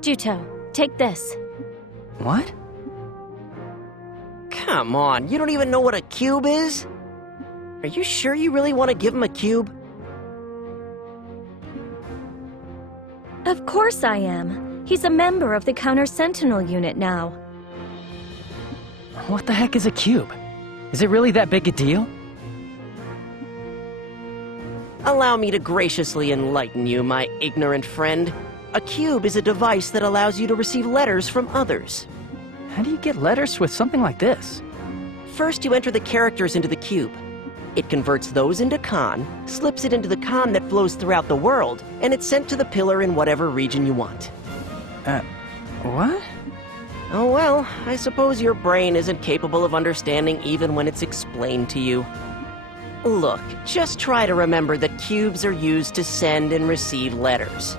Juto, take this. What? Come on, you don't even know what a cube is? Are you sure you really want to give him a cube? Of course I am. He's a member of the Counter-Sentinel unit now. What the heck is a cube? Is it really that big a deal? Allow me to graciously enlighten you, my ignorant friend. A cube is a device that allows you to receive letters from others. How do you get letters with something like this? First, you enter the characters into the cube. It converts those into Con, slips it into the Con that flows throughout the world, and it's sent to the pillar in whatever region you want. What? Oh well, I suppose your brain isn't capable of understanding even when it's explained to you. Look, just try to remember that cubes are used to send and receive letters.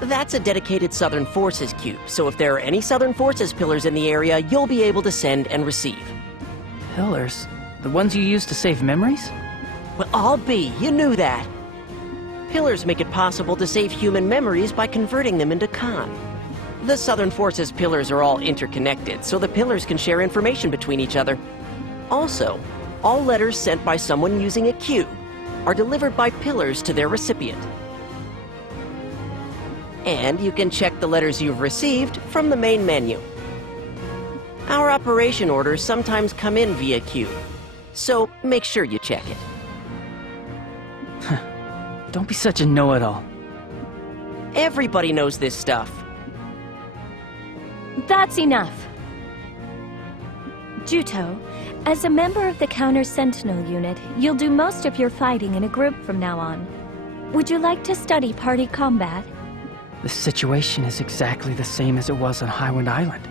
That's a dedicated Southern Forces cube, so if there are any Southern Forces pillars in the area, you'll be able to send and receive. Pillars? The ones you use to save memories? Well, I'll be, you knew that. Pillars make it possible to save human memories by converting them into Con. The Southern Forces pillars are all interconnected, so the pillars can share information between each other. Also, all letters sent by someone using a cube are delivered by pillars to their recipient. And you can check the letters you've received from the main menu. Our operation orders sometimes come in via cube, so make sure you check it. Don't be such a know-it-all. Everybody knows this stuff. That's enough. Juto, as a member of the Counter-Sentinel unit, you'll do most of your fighting in a group from now on. Would you like to study party combat? The situation is exactly the same as it was on Highwind Island.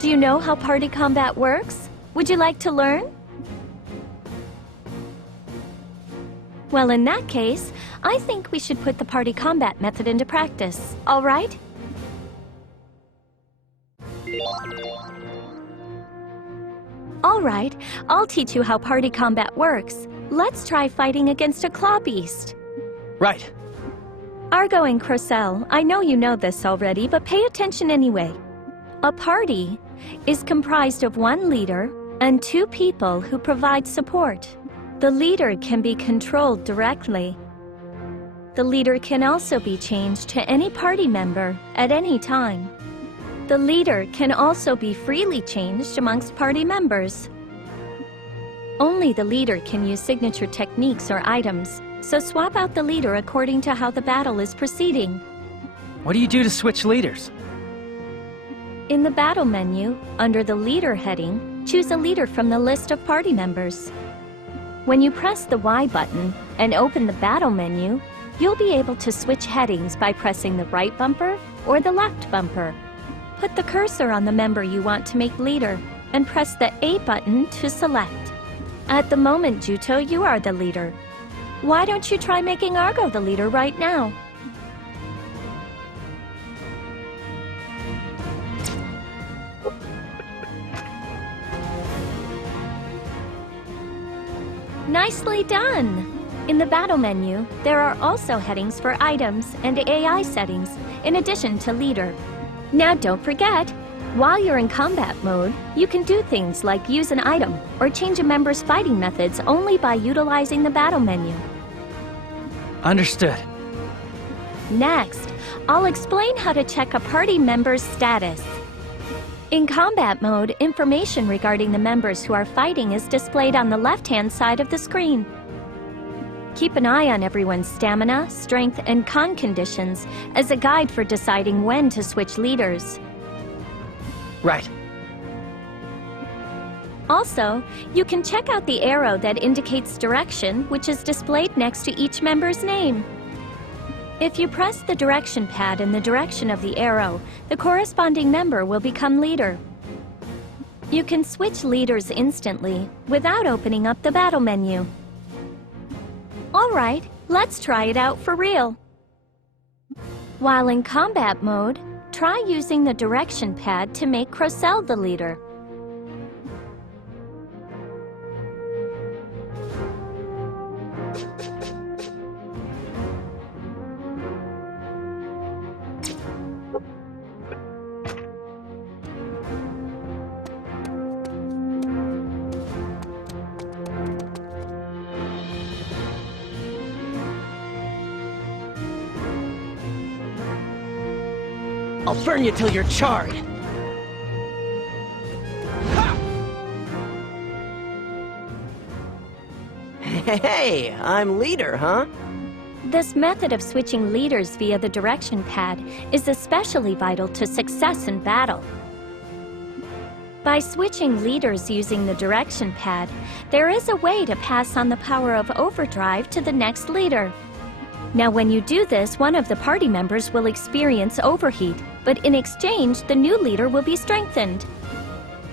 Do you know how party combat works? Would you like to learn? Well, in that case, I think we should put the party combat method into practice, all right? All right, I'll teach you how party combat works. Let's try fighting against a claw beast. Right. Argo and Crocell, I know you know this already, but pay attention anyway. A party is comprised of one leader and two people who provide support. The leader can be controlled directly. The leader can also be changed to any party member at any time. The leader can also be freely changed amongst party members. Only the leader can use signature techniques or items, so swap out the leader according to how the battle is proceeding. What do you do to switch leaders? In the battle menu, under the leader heading, choose a leader from the list of party members. When you press the Y button and open the battle menu, you'll be able to switch headings by pressing the right bumper or the left bumper. Put the cursor on the member you want to make leader and press the A button to select. At the moment, Juto, you are the leader. Why don't you try making Argo the leader right now? Nicely done! In the battle menu, there are also headings for items and AI settings, in addition to leader. Now don't forget, while you're in combat mode, you can do things like use an item or change a member's fighting methods only by utilizing the battle menu. Understood. Next, I'll explain how to check a party member's status. In combat mode, information regarding the members who are fighting is displayed on the left-hand side of the screen. Keep an eye on everyone's stamina, strength, and con conditions as a guide for deciding when to switch leaders. Right. Also, you can check out the arrow that indicates direction, which is displayed next to each member's name. If you press the direction pad in the direction of the arrow, the corresponding member will become leader. You can switch leaders instantly without opening up the battle menu. All right, let's try it out for real. While in combat mode, try using the direction pad to make Crocell the leader. I'll burn you till you're charred. Hey, I'm leader, huh? This method of switching leaders via the direction pad is especially vital to success in battle. By switching leaders using the direction pad, there is a way to pass on the power of overdrive to the next leader. Now, when you do this, one of the party members will experience overheat, but in exchange, the new leader will be strengthened.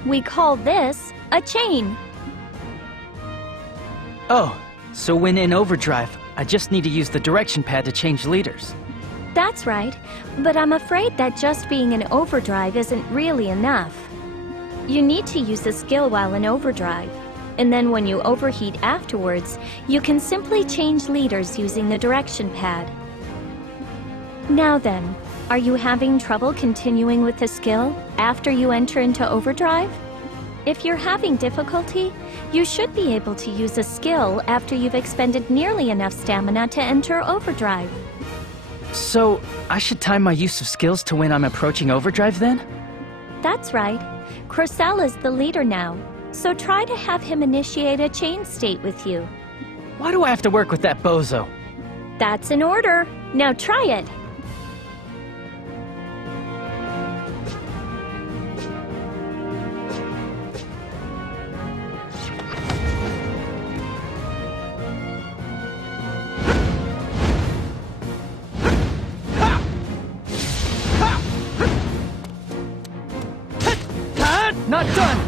We call this a chain. Oh, so when in overdrive, I just need to use the direction pad to change leaders. That's right, but I'm afraid that just being in overdrive isn't really enough. You need to use a skill while in overdrive, and then when you overheat afterwards, you can simply change leaders using the direction pad. Now then, are you having trouble continuing with the skill after you enter into overdrive? If you're having difficulty, you should be able to use a skill after you've expended nearly enough stamina to enter overdrive. So, I should time my use of skills to when I'm approaching overdrive then? That's right. Crocell is the leader now, so try to have him initiate a chain state with you. Why do I have to work with that bozo? That's an order. Now try it. Not done!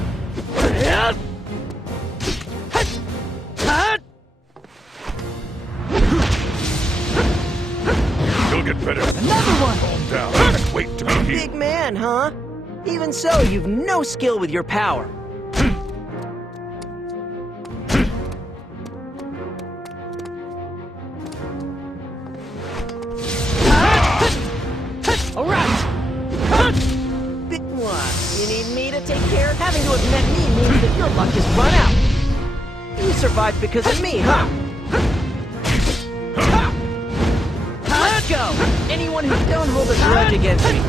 You'll get better. Another one! Calm down and wait to be Big healed. man, huh? Even so, you've no skill with your power. What? You need me to take care? Having to have met me means that your luck has run out. You survived because of me, huh? Let's go! Anyone who don't hold a grudge against me.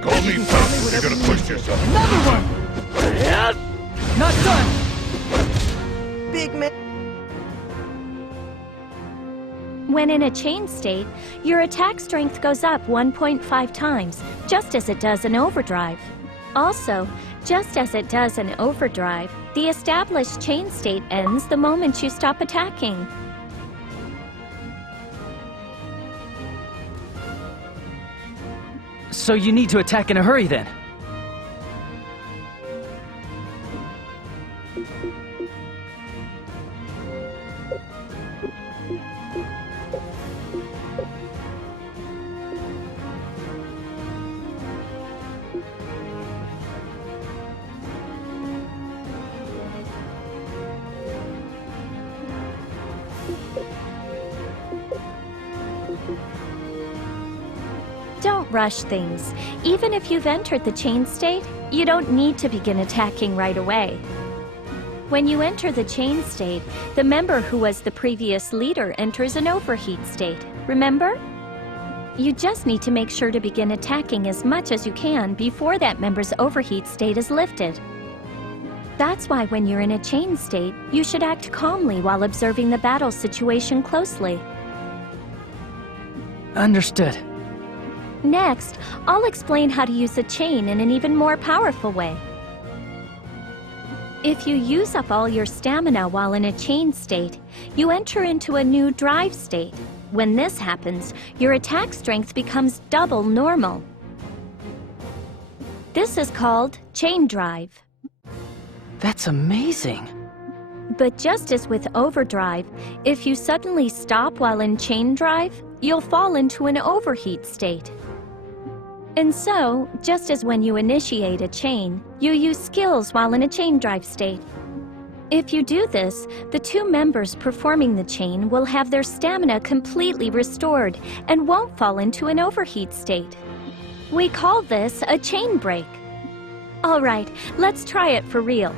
Call me tough if you're gonna push yourself. Another one! Not done! Big man. When in a chain state, your attack strength goes up 1.5 times, just as it does in overdrive. Also, just as it does in overdrive, the established chain state ends the moment you stop attacking. So you need to attack in a hurry then? Don't rush things. Even if you've entered the chain state, you don't need to begin attacking right away. When you enter the chain state, the member who was the previous leader enters an overheat state, remember? You just need to make sure to begin attacking as much as you can before that member's overheat state is lifted. That's why when you're in a chain state, you should act calmly while observing the battle situation closely. Understood. Next, I'll explain how to use a chain in an even more powerful way. If you use up all your stamina while in a chain state, you enter into a new drive state. When this happens, your attack strength becomes double normal. This is called chain drive. That's amazing. But just as with overdrive, if you suddenly stop while in chain drive, you'll fall into an overheat state. And so, just as when you initiate a chain, you use skills while in a chain drive state. If you do this, the two members performing the chain will have their stamina completely restored and won't fall into an overheat state. We call this a chain break. All right, let's try it for real.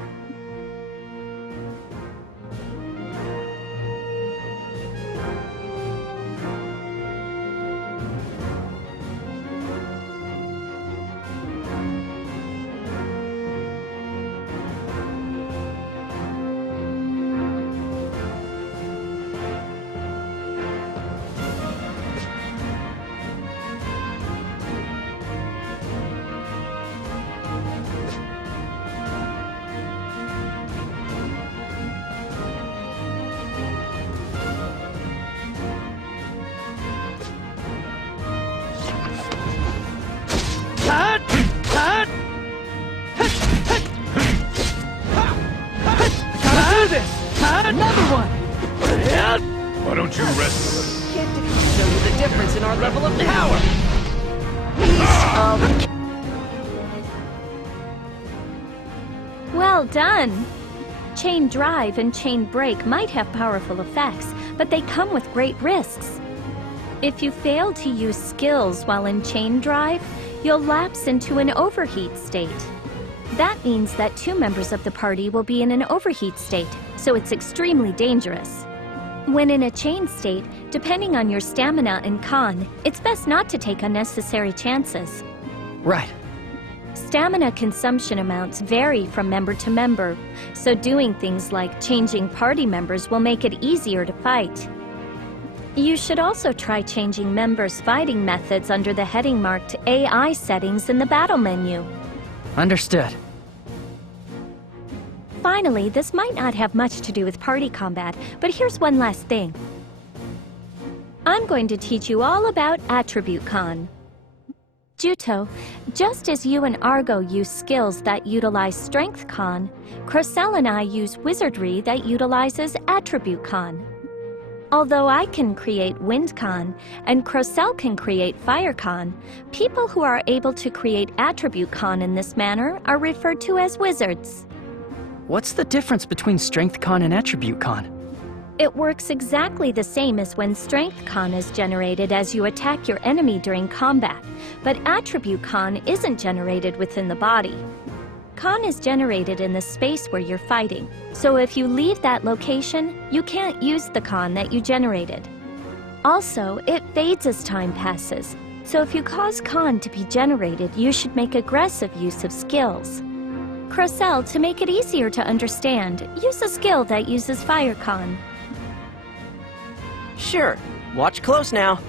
don't you rest a little? Can't show you the difference in our level of power. Piece of... Well done! Chain drive and chain break might have powerful effects, but they come with great risks. If you fail to use skills while in chain drive, you'll lapse into an overheat state. That means that 2 members of the party will be in an overheat state, so it's extremely dangerous. When in a chain state, depending on your stamina and con, it's best not to take unnecessary chances. Right. Stamina consumption amounts vary from member to member, so doing things like changing party members will make it easier to fight. You should also try changing members' fighting methods under the heading marked AI settings in the battle menu. Understood. Finally, this might not have much to do with party combat, but here's one last thing. I'm going to teach you all about Attribute Con. Juto, just as you and Argo use skills that utilize Strength Con, Crocell and I use Wizardry that utilizes Attribute Con. Although I can create Wind Con and Crocell can create Fire Con, people who are able to create Attribute Con in this manner are referred to as wizards. What's the difference between Strength Con and Attribute Con? It works exactly the same as when Strength Con is generated as you attack your enemy during combat, but Attribute Con isn't generated within the body. Con is generated in the space where you're fighting, so if you leave that location, you can't use the con that you generated. Also, it fades as time passes, so if you cause con to be generated, you should make aggressive use of skills. Crocell, to make it easier to understand, use a skill that uses Fire Con. Sure. Watch close now.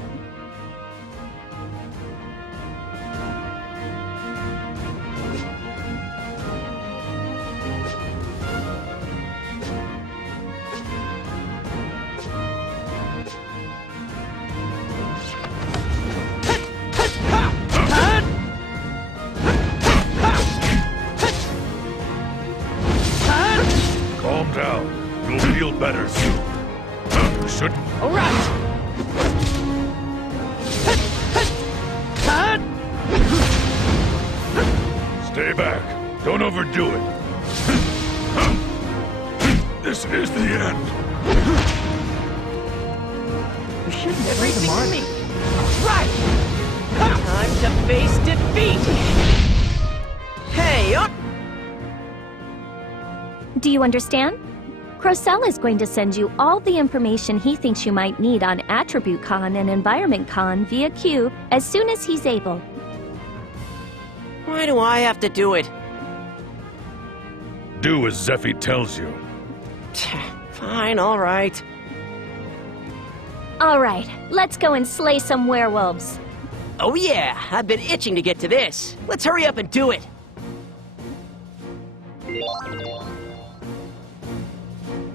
Calm down. You'll feel better soon. You shouldn't. All right. Stay back. Don't overdo it. This is the end. We shouldn't Everything to me. Right. Time to face defeat. Hey, up. Do you understand? Crocell is going to send you all the information he thinks you might need on Attribute Con and Environment Con via Q as soon as he's able. Why do I have to do it? Do as Zeffy tells you. Fine, all right. All right, let's go and slay some werewolves. Oh yeah, I've been itching to get to this. Let's hurry up and do it.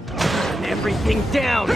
Burn everything down.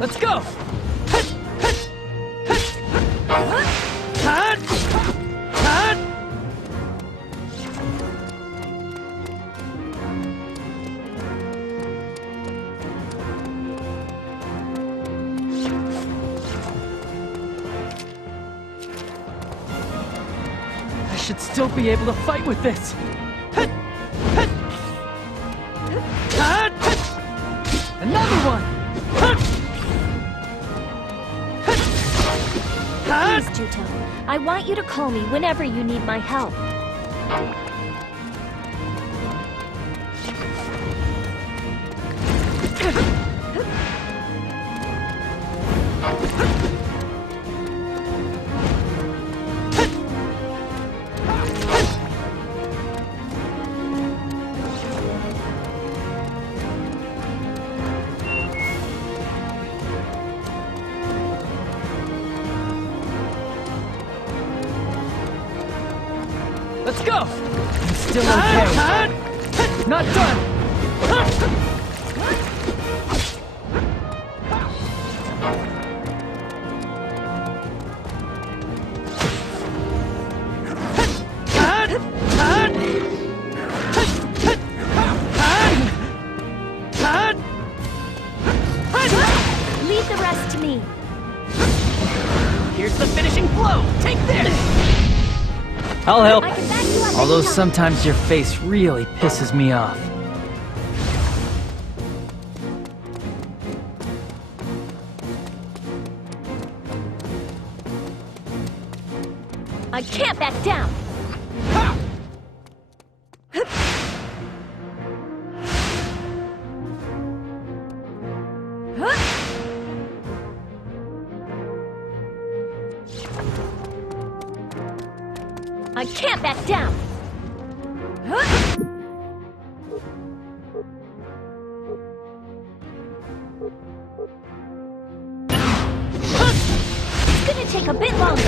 Let's go! I should still be able to fight with this. Another one! Please, Juto. I want you to call me whenever you need my help. Let's go! I'm still okay. Not done! Leave the rest to me. Here's the finishing blow! Take this! I'll help. I can back you up Although anytime. sometimes your face really pisses me off. I can't back down. I can't back down. It's gonna take a bit longer.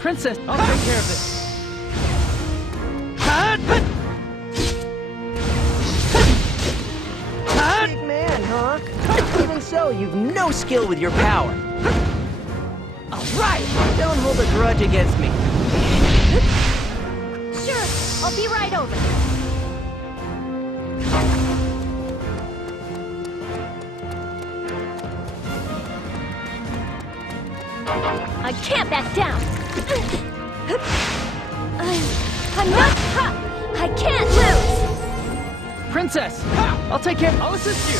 Princess, I'll take care of this. Big man, huh? Even so, you've no skill with your power. Alright! Don't hold a grudge against me. Sure, I'll be right over. I can't back down. I'm not. I can't lose. Princess, I'll take care. I'll assist you.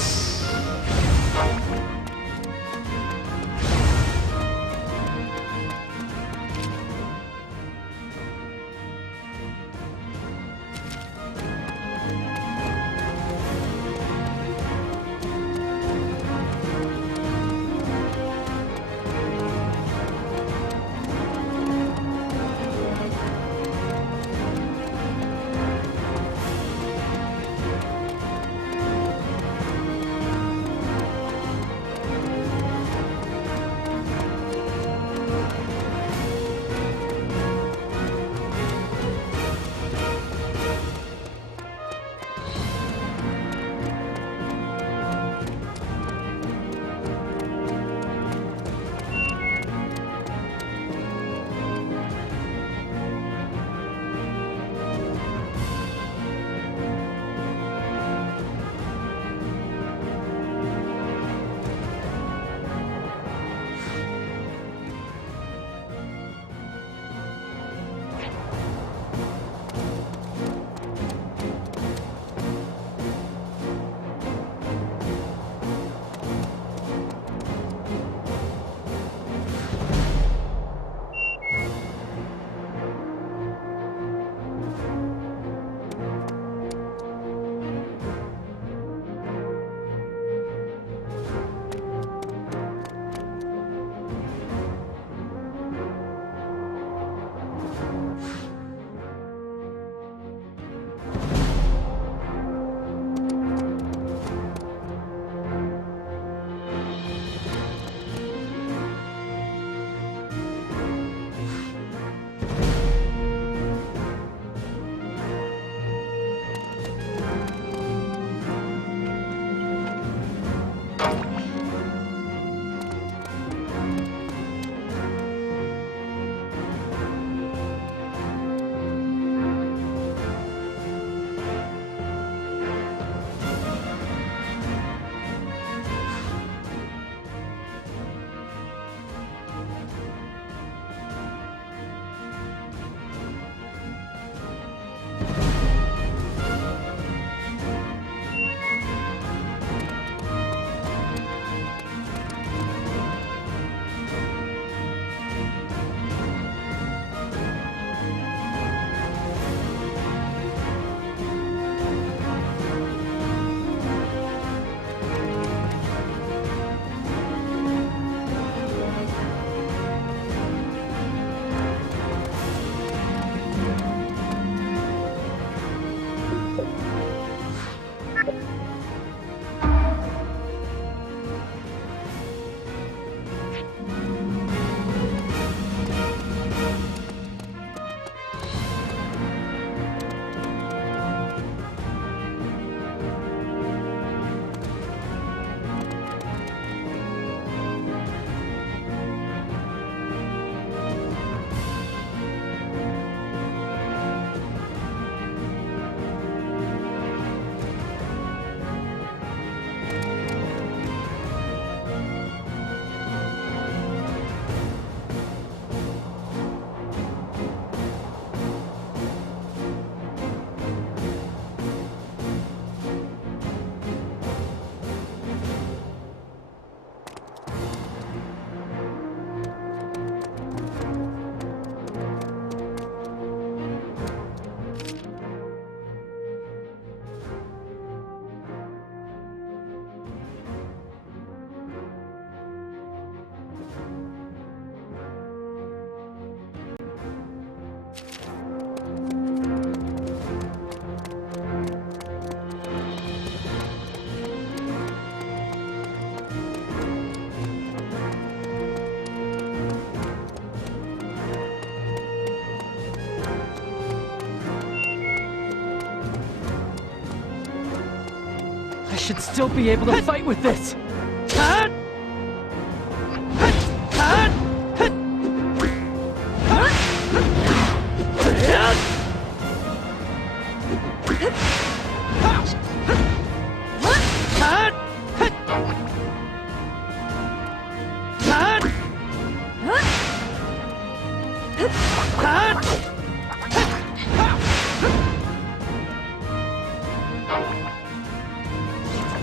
should still be able to fight with this.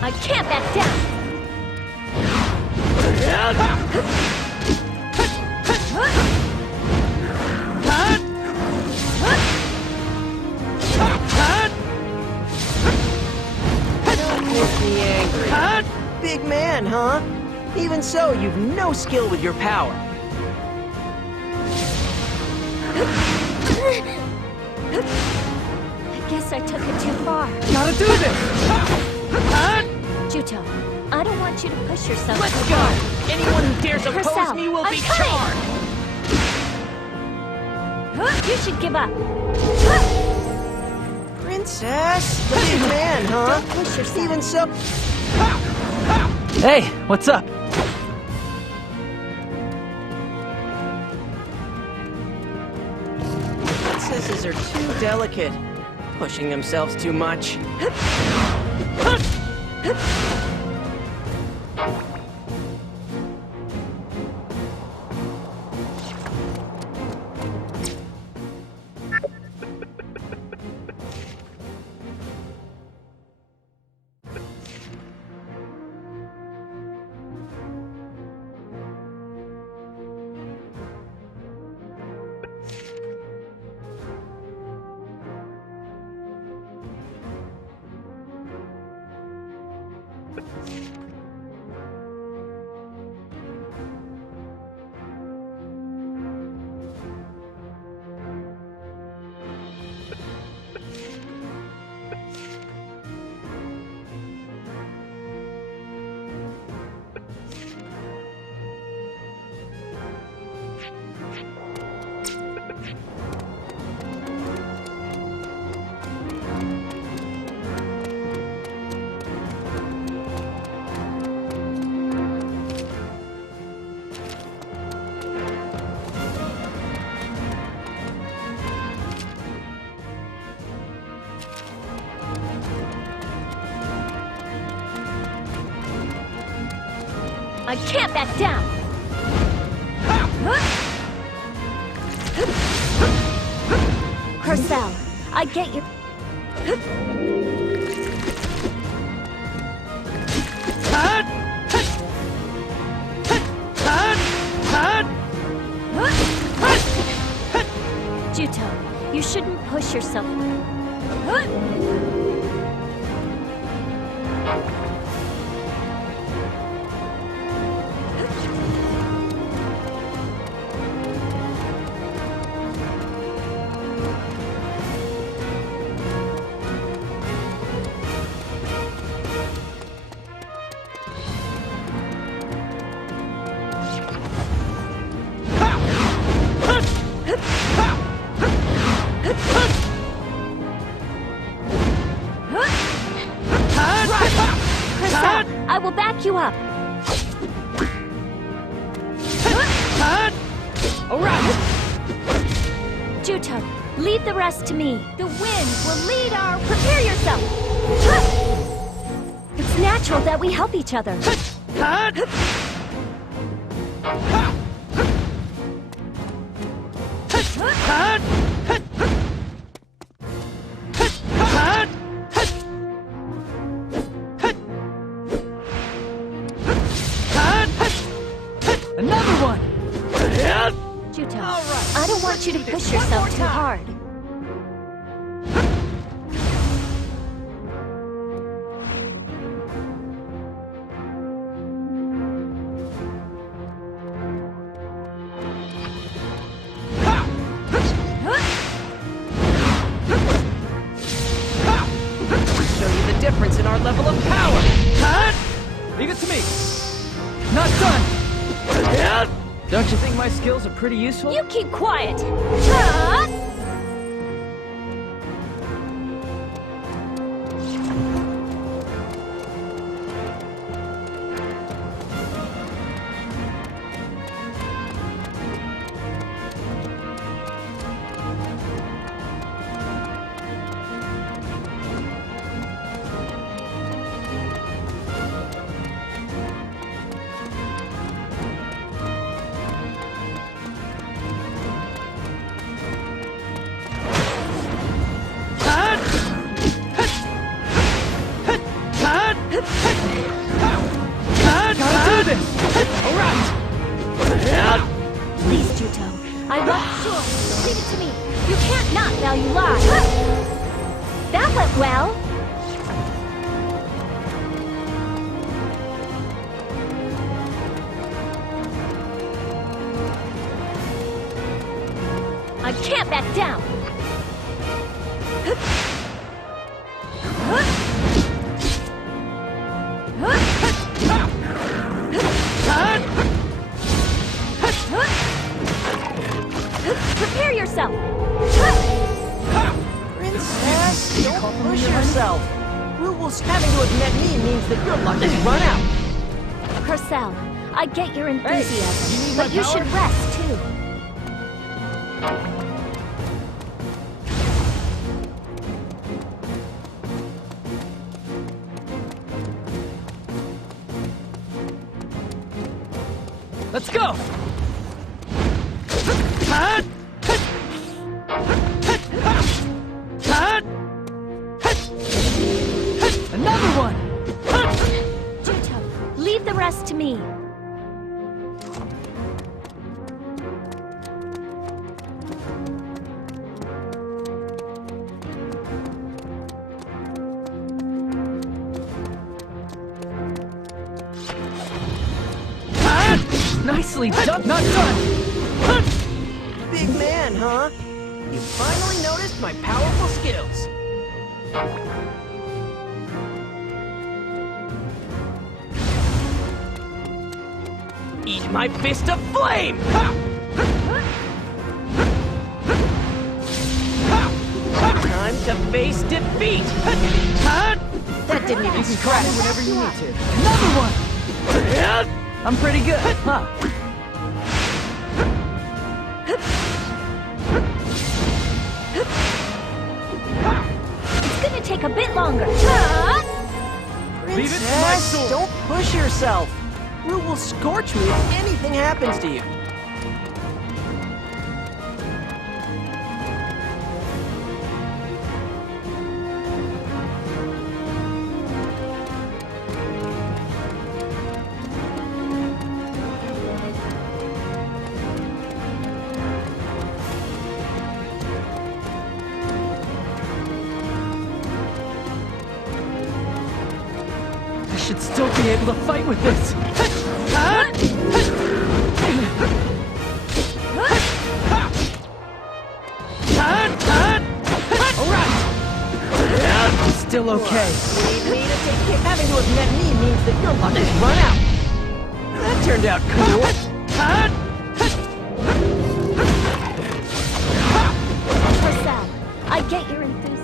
I can't back down! Don't make me angry. Big man, huh? Even so, you've no skill with your power. I guess I took it too far. Gotta do this! Juto, I don't want you to push yourself Let's too go! hard. Anyone who dares oppose Crystal, me will I'm be coming! charred! You should give up. Princess? The big man, huh? Don't push yourself. Even so... Hey, what's up? Princesses are too delicate. Pushing themselves too much. I can't back down! Crystal, I get you. Juto, you shouldn't push yourself. I will back you up. Alright! Juto, leave the rest to me. The wind will lead our... Prepare yourself! It's natural that we help each other. Another one! Juto, I don't want you to push yourself too hard. Show you the difference in our level of power! Leave it to me! Not done! Don't you think my skills are pretty useful? You keep quiet! Juto. I want sure. Leave it to me. You can't not value lives. That went well. I can't back down. Prepare yourself. Princess, don't push yourself. Having to have met me means that your luck has run out. Purcell, I get your enthusiasm, you need my but you power? should rest too. Let's go! Another one! Juto, leave the rest to me. Nicely done! Not done! Big man, huh? You finally noticed my powerful skills. Eat my fist of flame! Ha! Time to face defeat! That didn't even You can scratch. call me whenever you need to. Another one! I'm pretty good, huh? It's gonna take a bit longer. Leave it to my Princess, sword. don't push yourself. Rue will scorch me if anything happens to you. I should still be able to fight with this. Alright! Still okay. Need me to take care. Having to have met me means that your luck has run out. That turned out cool. Purcell, I get your enthusiasm.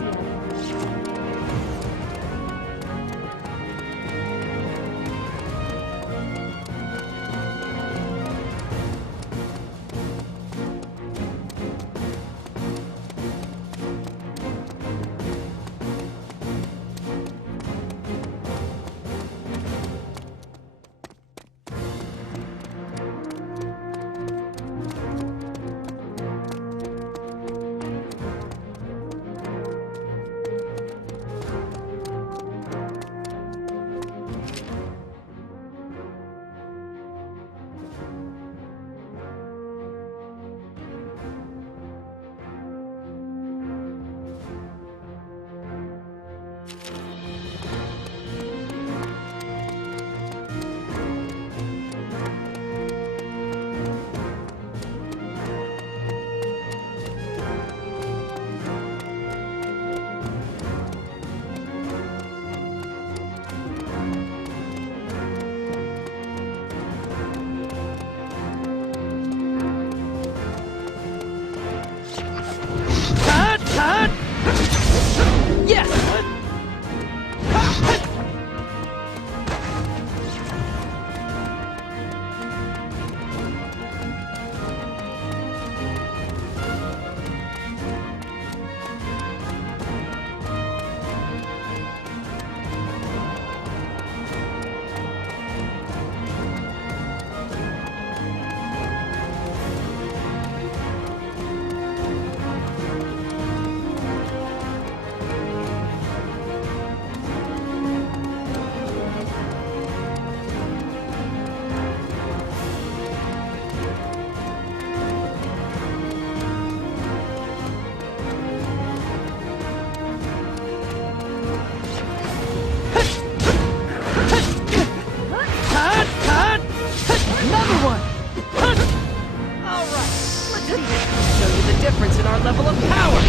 difference in our level of power.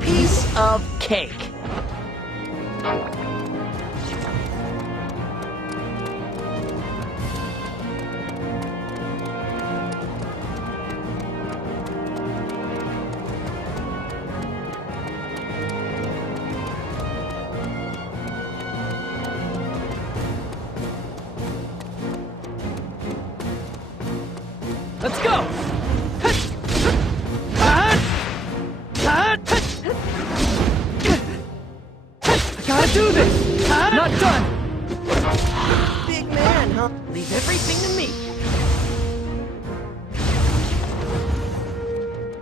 Piece of cake. Let's go! I gotta do this! Not done! Big man, huh? Leave everything to me.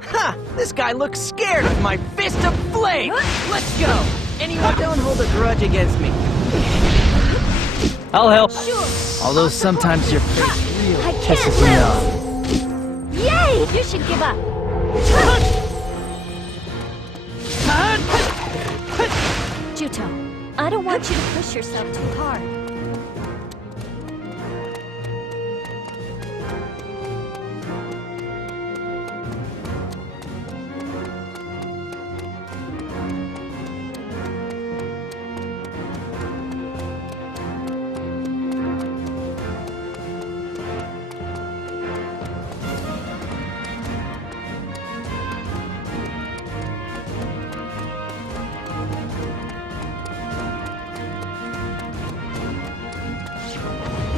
Ha! This guy looks scared of my fist of flame! Let's go! Anyone don't hold a grudge against me. I'll help. Sure. Although sometimes your face really I can't pisses me off. Yay! You should give up. Juto, I don't want you to push yourself too hard.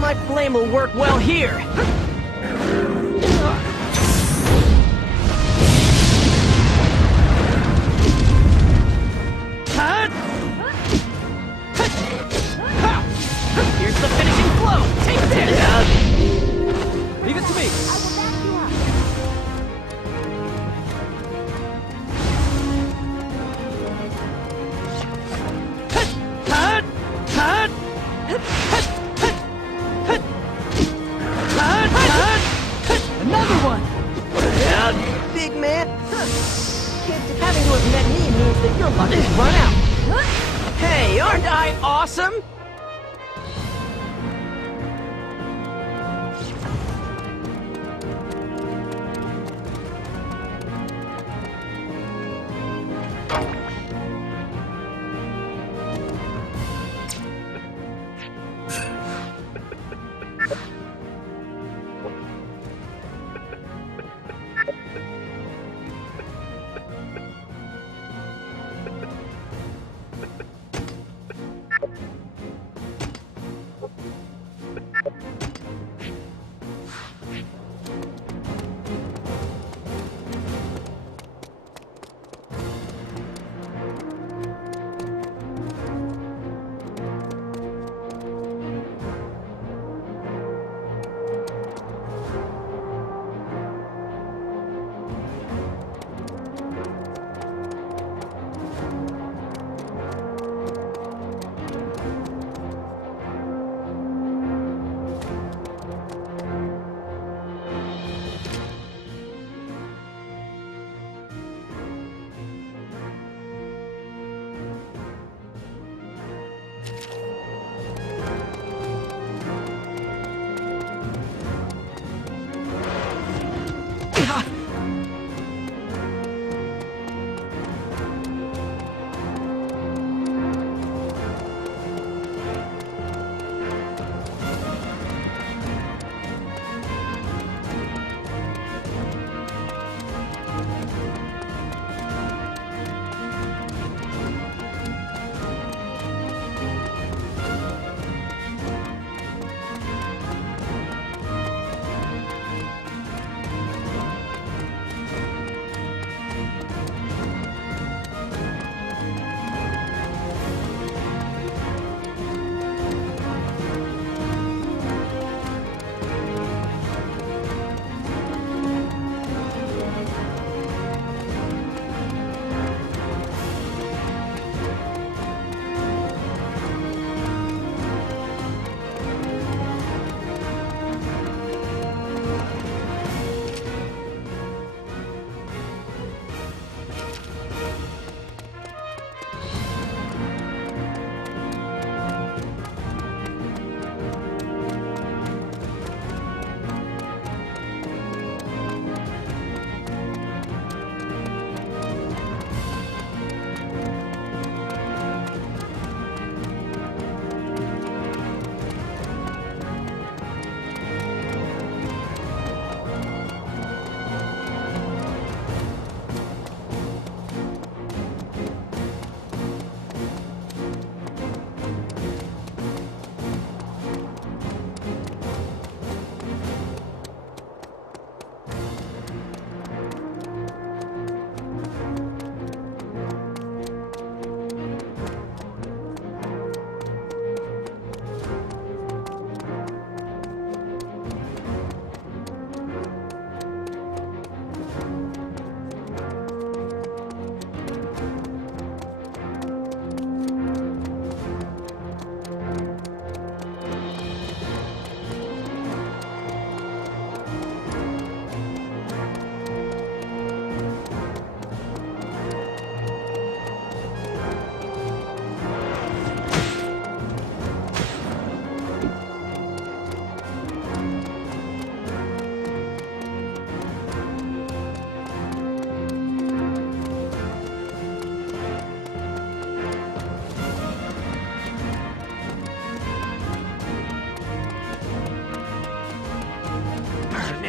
My flame will work well here. Here's the finishing blow. Take this. Leave it to me. I will back you up. Another one! Big man. Kid, having to have met me means that your luck has run out. Hey, aren't I awesome?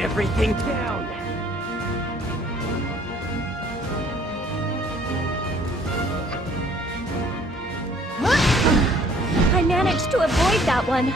everything down! I managed to avoid that one.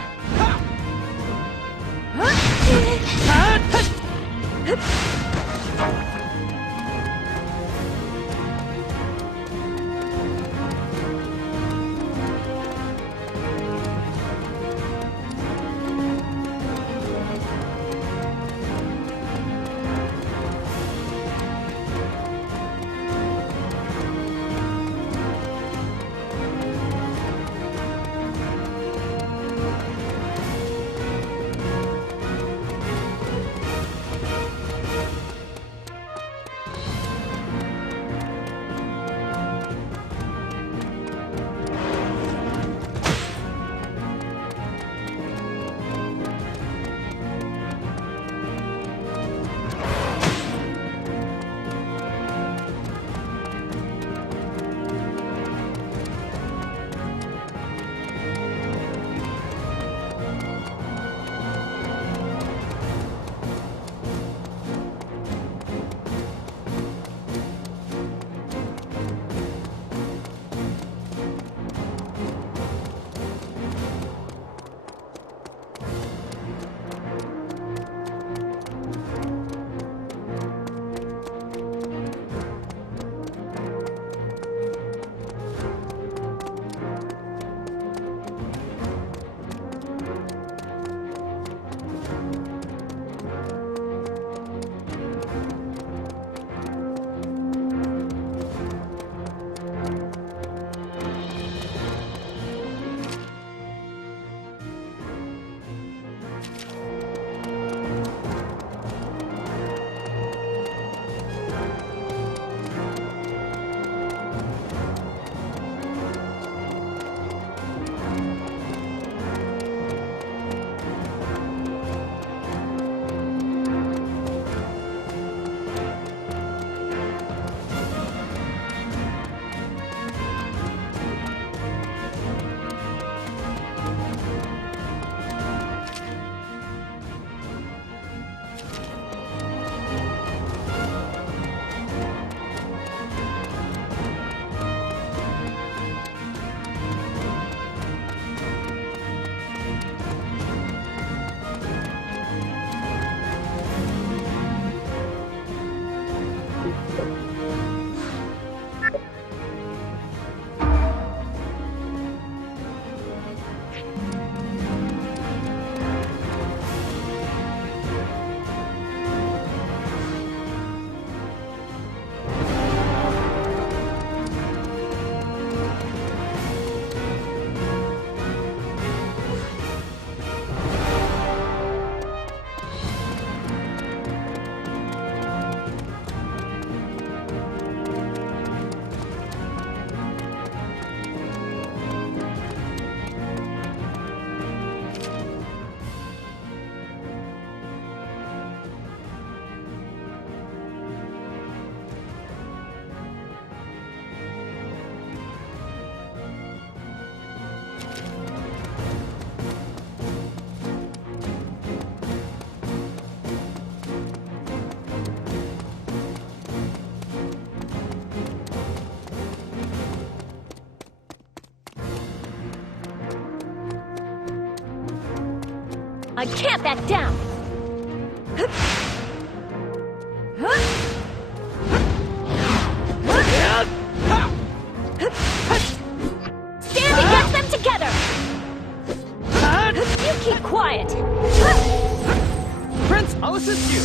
I can't back down! Stand against them together! You keep quiet! Prince, I'll assist you!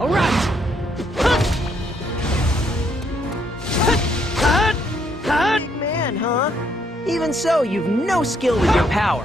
Alright! Big man, huh? Even so, you've no skill with your power.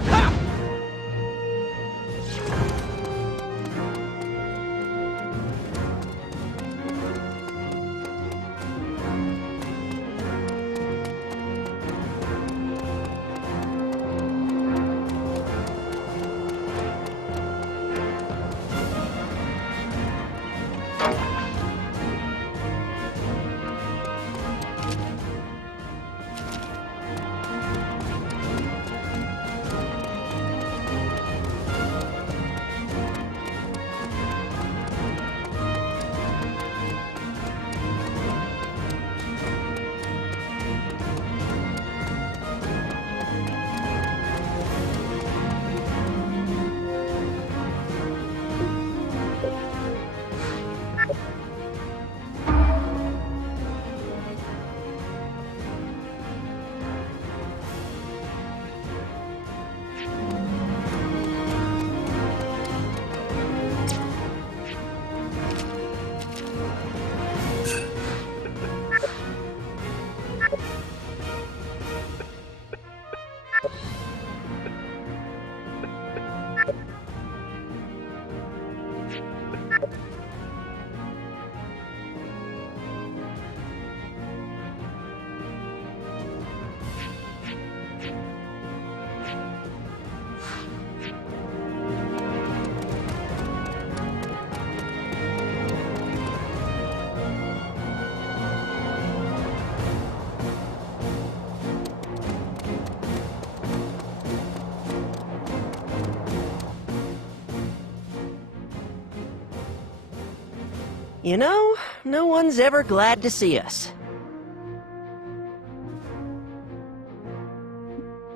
You know, no one's ever glad to see us.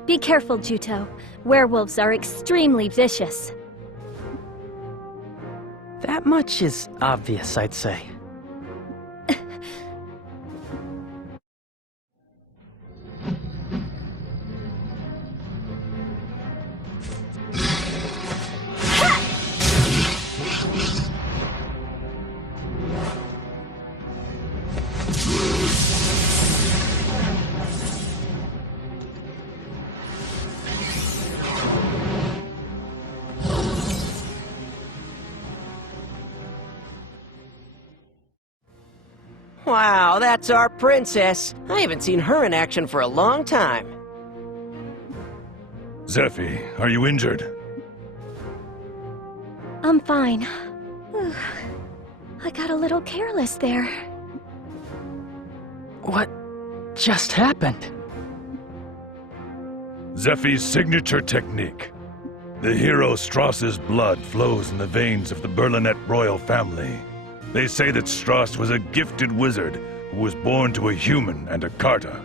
Be careful, Juto. Werewolves are extremely vicious. That much is obvious, I'd say. Wow, that's our princess. I haven't seen her in action for a long time. Zephy, are you injured? I'm fine. I got a little careless there. What just happened? Zephy's signature technique. The hero Strauss's blood flows in the veins of the Berlinet royal family. They say that Strauss was a gifted wizard who was born to a human and a Carta.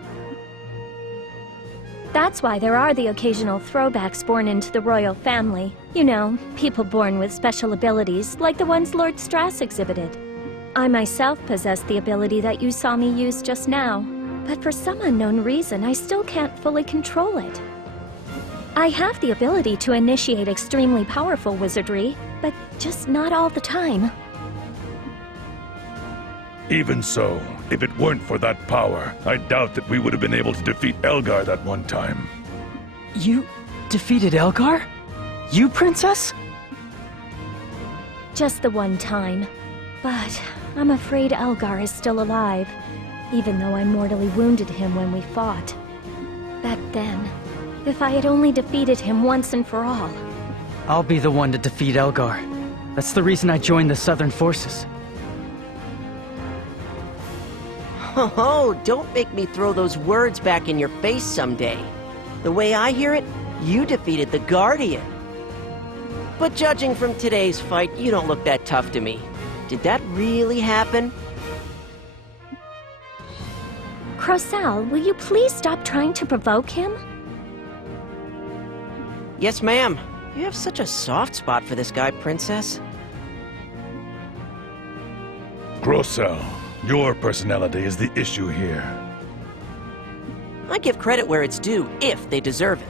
That's why there are the occasional throwbacks born into the royal family. You know, people born with special abilities, like the ones Lord Strauss exhibited. I myself possess the ability that you saw me use just now, but for some unknown reason, I still can't fully control it. I have the ability to initiate extremely powerful wizardry, but just not all the time. Even so, if it weren't for that power, I doubt that we would have been able to defeat Elgar that one time. You defeated Elgar? You, Princess? Just the one time. But I'm afraid Elgar is still alive, even though I mortally wounded him when we fought. Back then, if I had only defeated him once and for all. I'll be the one to defeat Elgar. That's the reason I joined the Southern Forces. Oh, don't make me throw those words back in your face someday. The way I hear it, you defeated the Guardian. But judging from today's fight, you don't look that tough to me. Did that really happen? Crocel, will you please stop trying to provoke him? Yes, ma'am. You have such a soft spot for this guy, Princess. Grosel, your personality is the issue here. I give credit where it's due, if they deserve it.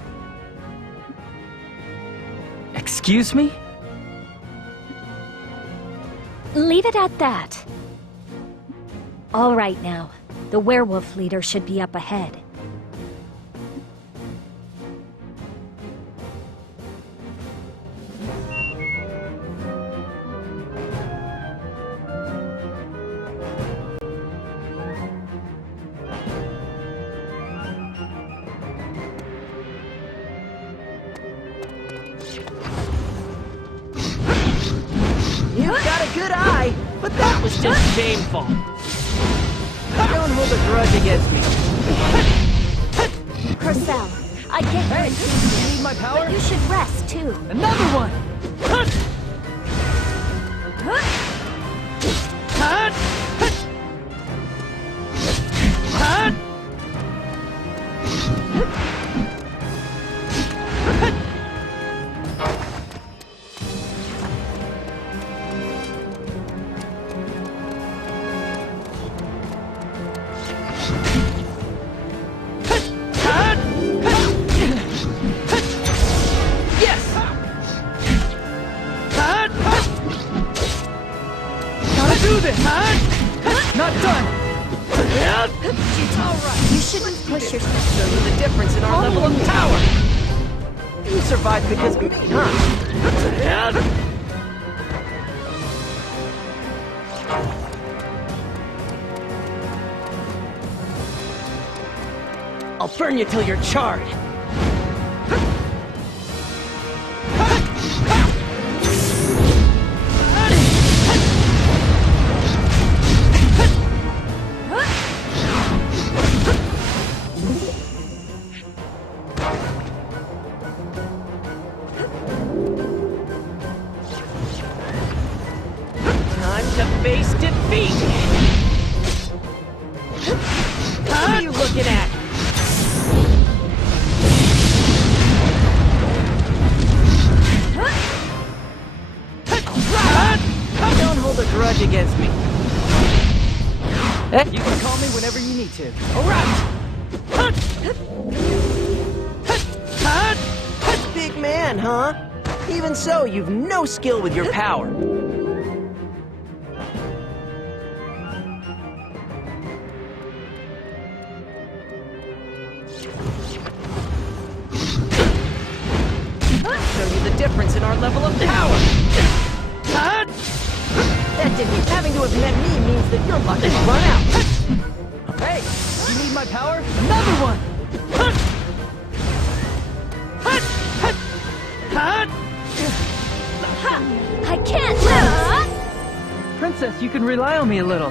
Excuse me? Leave it at that. All right now. The werewolf leader should be up ahead. You've got a good eye, but that was just shameful. Don't hold a grudge against me. Crocel, I get Hey, your you need my power? but you should rest too. Another one! Not done! You shouldn't push yourself. Show you the difference in our level of power. You survived because of me, huh? I'll burn you till you're charred. Time to to face defeat! What are you looking at? Don't hold a grudge against me. You can call me whenever you need to. Alright! Big man, huh? Even so, you've no skill with your power. I'll show you the difference in our level of power. That didn't mean having to have met me means that your luck has run out. Hey, you need my power? Another one! I can't lose! Princess, you can rely on me a little.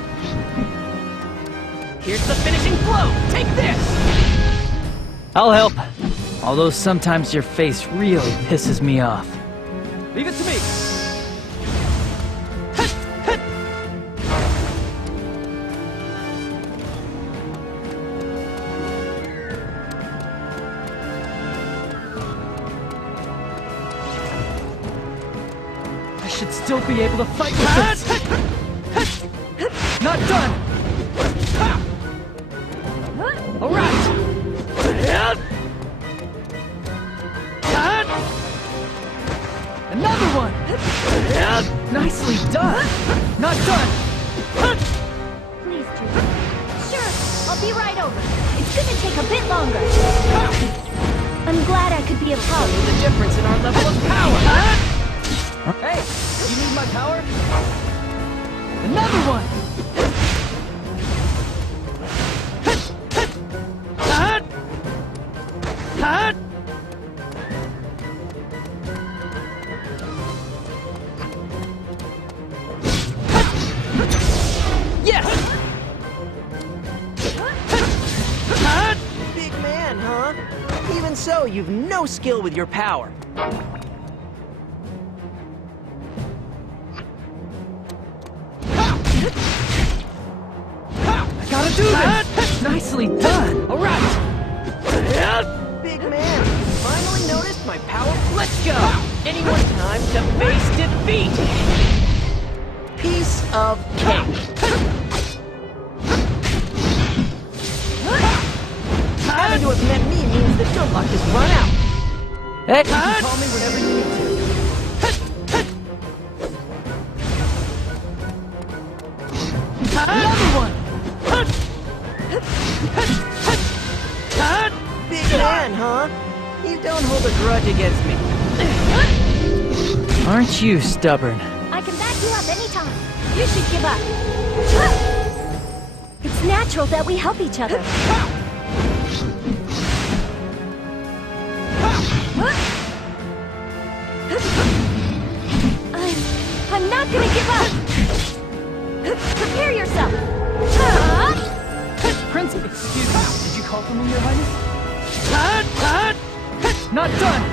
Here's the finishing blow. Take this. I'll help. Although sometimes your face really pisses me off. Leave it to me! I should still be able to fight with this! Not done! Alright. Another one! Nicely done! Not done! Please, Julie. Sure, I'll be right over. It's gonna take a bit longer. I'm glad I could be of help. The difference in our level of power. Hey, you need my power? Another one! Yes! Big man, huh? Even so, you've no skill with your power. Gotta do this! Nicely done! Alright! Big man, you finally noticed my power? Let's go! Any more time to face defeat! Piece of cake! Having to have met me means that your luck has run out. Hey, you can call me whenever you need to. Another one! Big man, huh? You don't hold a grudge against me. Aren't you stubborn? I can back you up anytime. You should give up. It's natural that we help each other. I'm not gonna give up. Prepare yourself. Prince, excuse me, did you call for me, Your Highness? Not done!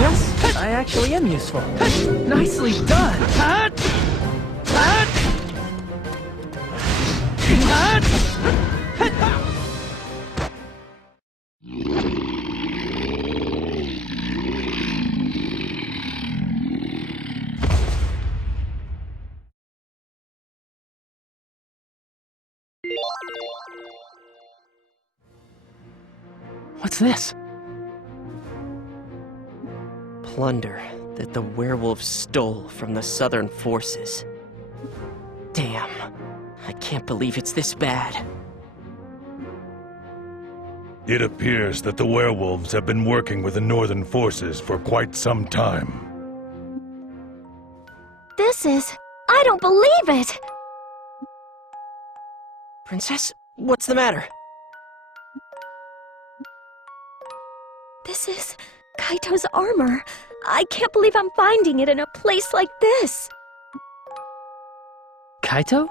Yes, I actually am useful. Nicely done! What's this? Plunder that the werewolves stole from the Southern forces. Damn, I can't believe it's this bad. It appears that the werewolves have been working with the Northern forces for quite some time. This is... I don't believe it! Princess, what's the matter? This is... Kaito's armor. I can't believe I'm finding it in a place like this. Kaito?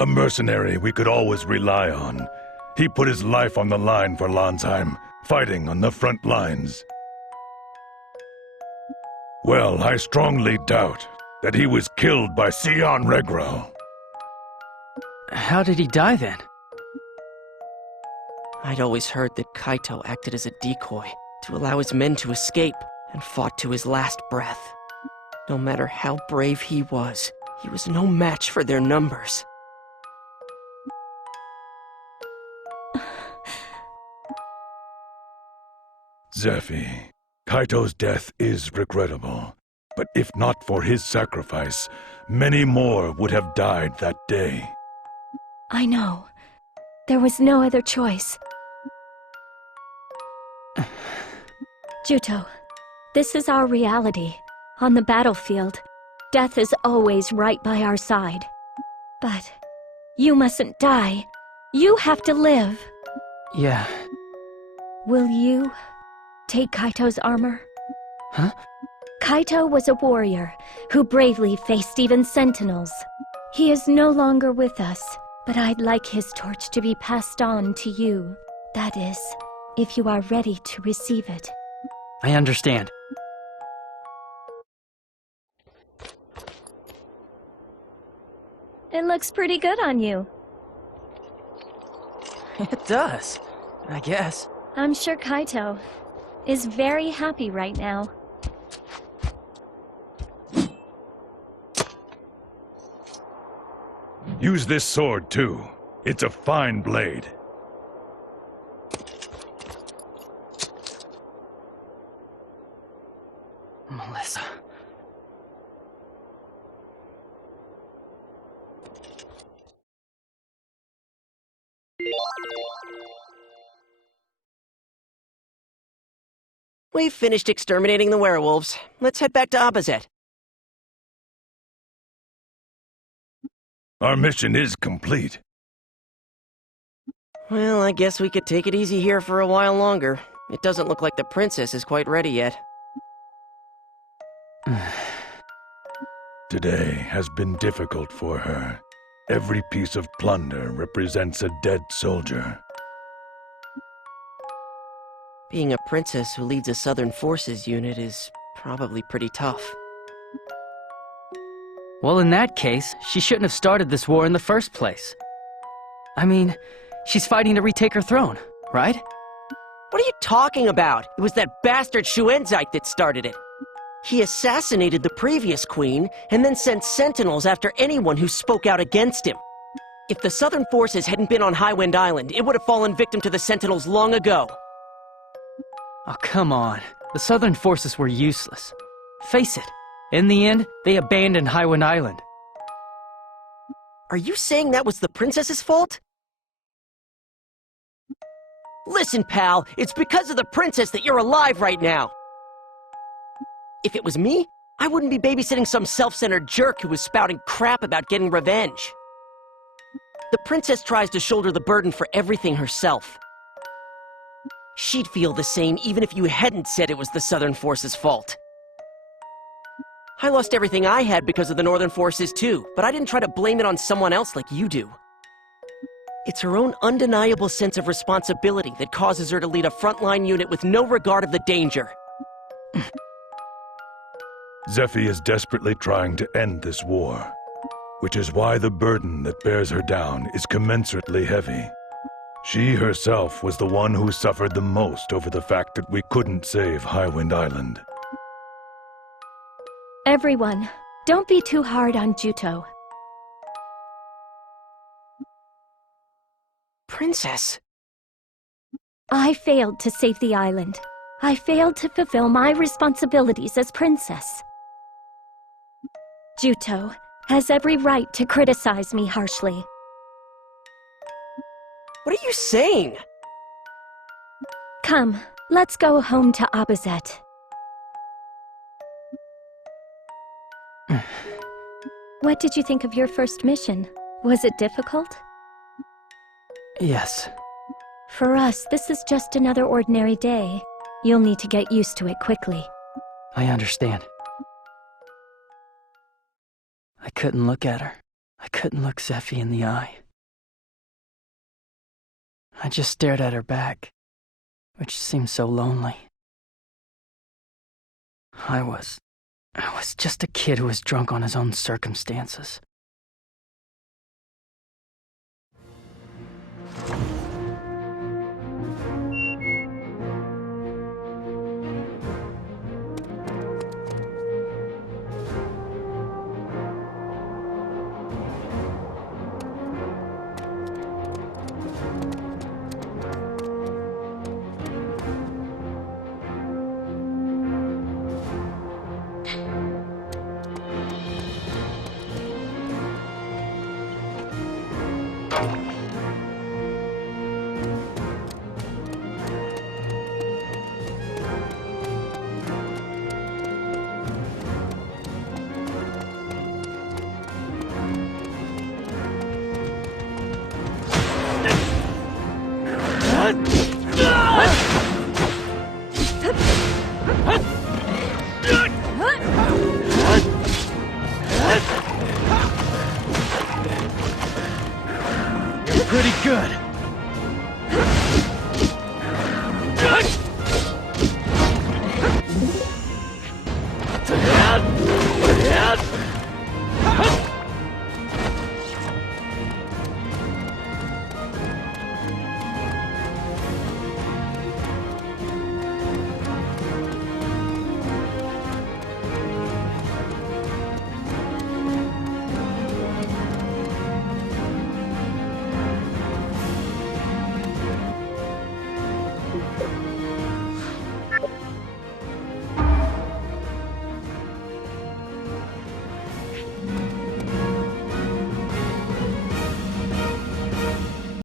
A mercenary we could always rely on. He put his life on the line for Landsheim, fighting on the front lines. Well, I strongly doubt that he was killed by Sion Regro. How did he die then? I'd always heard that Kaito acted as a decoy to allow his men to escape and fought to his last breath. No matter how brave he was no match for their numbers. Zephy, Kaito's death is regrettable, but if not for his sacrifice, many more would have died that day. I know. There was no other choice. Juto, this is our reality. On the battlefield, death is always right by our side. But you mustn't die. You have to live. Yeah. Will you take Kaito's armor? Huh? Kaito was a warrior who bravely faced even sentinels. He is no longer with us, but I'd like his torch to be passed on to you. That is, if you are ready to receive it. I understand. It looks pretty good on you. It does, I guess. I'm sure Kaito is very happy right now. Use this sword, too. It's a fine blade. Melissa. We've finished exterminating the werewolves. Let's head back to Abazet. Our mission is complete. Well, I guess we could take it easy here for a while longer. It doesn't look like the princess is quite ready yet. Today has been difficult for her. Every piece of plunder represents a dead soldier. Being a princess who leads a Southern Forces unit is probably pretty tough. Well, in that case, she shouldn't have started this war in the first place. I mean, she's fighting to retake her throne, right? What are you talking about? It was that bastard Shuenzite that started it. He assassinated the previous queen and then sent sentinels after anyone who spoke out against him. If the Southern Forces hadn't been on Highwind Island, it would have fallen victim to the sentinels long ago. Oh, come on. The Southern forces were useless. Face it, in the end, they abandoned Highwind Island. Are you saying that was the princess's fault? Listen, pal, it's because of the princess that you're alive right now. If it was me, I wouldn't be babysitting some self-centered jerk who was spouting crap about getting revenge. The princess tries to shoulder the burden for everything herself. She'd feel the same even if you hadn't said it was the Southern Forces' fault. I lost everything I had because of the Northern Forces too, but I didn't try to blame it on someone else like you do. It's her own undeniable sense of responsibility that causes her to lead a frontline unit with no regard of the danger. Zephy is desperately trying to end this war, which is why the burden that bears her down is commensurately heavy. She herself was the one who suffered the most over the fact that we couldn't save Highwind Island. Everyone, don't be too hard on Juto. Princess? I failed to save the island. I failed to fulfill my responsibilities as princess. Juto has every right to criticize me harshly. What are you saying? Come, let's go home to Abazet. What did you think of your first mission? Was it difficult? Yes. For us, this is just another ordinary day. You'll need to get used to it quickly. I understand. I couldn't look at her. I couldn't look Zephy in the eye. I just stared at her back, which seemed so lonely. I was I was just a kid who was drunk on his own circumstances. You're pretty good.